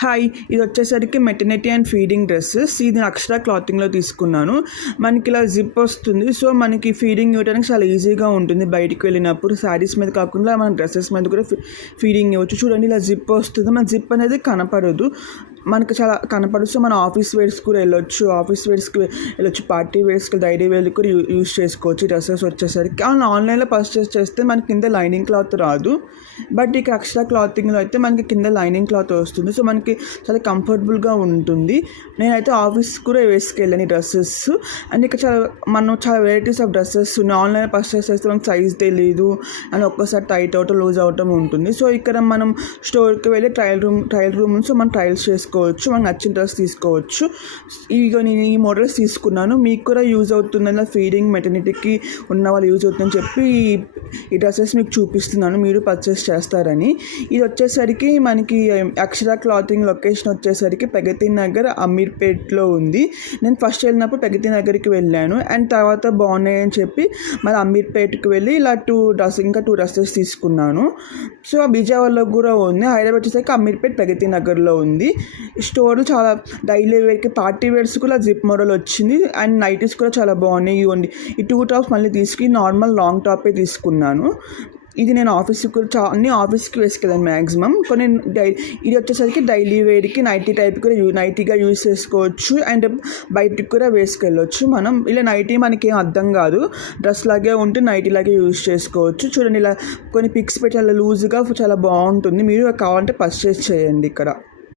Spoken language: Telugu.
హాయ్! ఇది వచ్చేసరికి మెటర్నిటీ అండ్ ఫీడింగ్ డ్రెస్సెస్. ఇది నేను అక్షర క్లాతింగ్‌లో తీసుకున్నాను. మనకి ఇలా జిప్ వస్తుంది. సో, మనకి ఫీడింగ్ ఇవ్వడానికి చాలా ఈజీగా ఉంటుంది. బయటికి వెళ్ళినప్పుడు శారీస్ మీద కాకుండా మన డ్రెసెస్ మీద కూడా ఫీడింగ్ ఇవ్వచ్చు. చూడండి ఇలా జిప్ వస్తుంది. మన జిప్ అనేది కనపడదు. మనకు చాలా కనపడదు. సో, మన ఆఫీస్ వేర్స్‌కి కూడా వెళ్ళొచ్చు. ఆఫీస్ వేర్స్‌కి వెళ్ళొచ్చు. పార్టీ వేర్స్‌కి, డైలీ వేర్‌కి కూడా యూజ్ చేసుకోవచ్చు. డ్రెసెస్ వచ్చేసరికి ఆన్లైన్‌లో పర్చేస్ చేస్తే మనకి కింద లైనింగ్ క్లాత్ రాదు. బట్ ఇక్కడ అక్షర క్లాతింగ్‌లో అయితే మనకి కింద లైనింగ్ క్లాత్ వస్తుంది. సో, మనకి చాలా కంఫర్టబుల్గా ఉంటుంది. నేనైతే ఆఫీస్కి కూడా వేసుకెళ్ళాను ఈ డ్రెస్సెస్. అండ్ ఇక్కడ చాలా వెరైటీస్ ఆఫ్ డ్రెస్సెస్ ఉన్నాయి. ఆన్లైన్ పర్చేస్ చేస్తే మనకి సైజ్ తెలీదు అండ్ ఒక్కోసారి టైట్ అవటం, లూజ్ అవటం ఉంటుంది. సో, ఇక్కడ మనం స్టోర్కి వెళ్ళి ట్రయల్ రూమ్ నుంచి మనం ట్రయల్స్ చేసుకోవచ్చు. మనకు నచ్చిన డ్రెస్ తీసుకోవచ్చు. నేను ఈ మోడల్స్ తీసుకున్నాను. మీకు కూడా యూజ్ అవుతుందని, ఫీడింగ్ మెటర్నిటీకి ఉన్న వాళ్ళు యూజ్ అవుతుందని చెప్పి ఈ డ్రెస్సెస్ మీకు చూపిస్తున్నాను. మీరు పర్చేస్ చేస్తారని. ఇది వచ్చేసరికి మనకి అక్షర క్లాతింగ్ లొకేషన్ వచ్చేసరికి ప్రగతి నగర్, అమీర్పేట్లో ఉంది. నేను ఫస్ట్ వెళ్ళినప్పుడు ప్రగతి నగర్కి వెళ్ళాను. అండ్ తర్వాత బాగున్నాయని చెప్పి మళ్ళీ అమీర్పేట్కి వెళ్ళి ఇలా ఇంకా టూ డ్రెస్సెస్ తీసుకున్నాను. సో, విజయవాడలో కూడా ఉంది. హైదరాబాద్ వచ్చేసరికి అమీర్పేట్, ప్రగతి నగర్లో ఉంది. స్టోర్లు చాలా డైలీ వేర్కి, పార్టీ వేర్స్ కూడా జిప్ మోడల్ వచ్చింది. అండ్ నైటీస్ కూడా చాలా బాగున్నాయి. ఇవ్వండి, ఈ 2 టాప్స్ మళ్ళీ నార్మల్ లాంగ్ టాపే తీసుకున్నాను. ఇది నేను అన్ని ఆఫీస్కి వేసుకెళ్ళాను మ్యాక్సిమం. ఇది వచ్చేసరికి డైలీ వేర్కి నైటీగా యూజ్ చేసుకోవచ్చు. అండ్ బయటికి కూడా వేసుకెళ్ళొచ్చు. మనం ఇలా నైటీ మనకేం అర్థం కాదు, డ్రెస్ లాగే ఉంటే నైటీ లాగే యూజ్ చేసుకోవచ్చు. చూడండి ఇలా కొన్ని పిక్స్ పెట్టి చాలా లూజ్గా చాలా బాగుంటుంది. మీరు కావాలంటే పర్చేస్ చేయండి ఇక్కడ.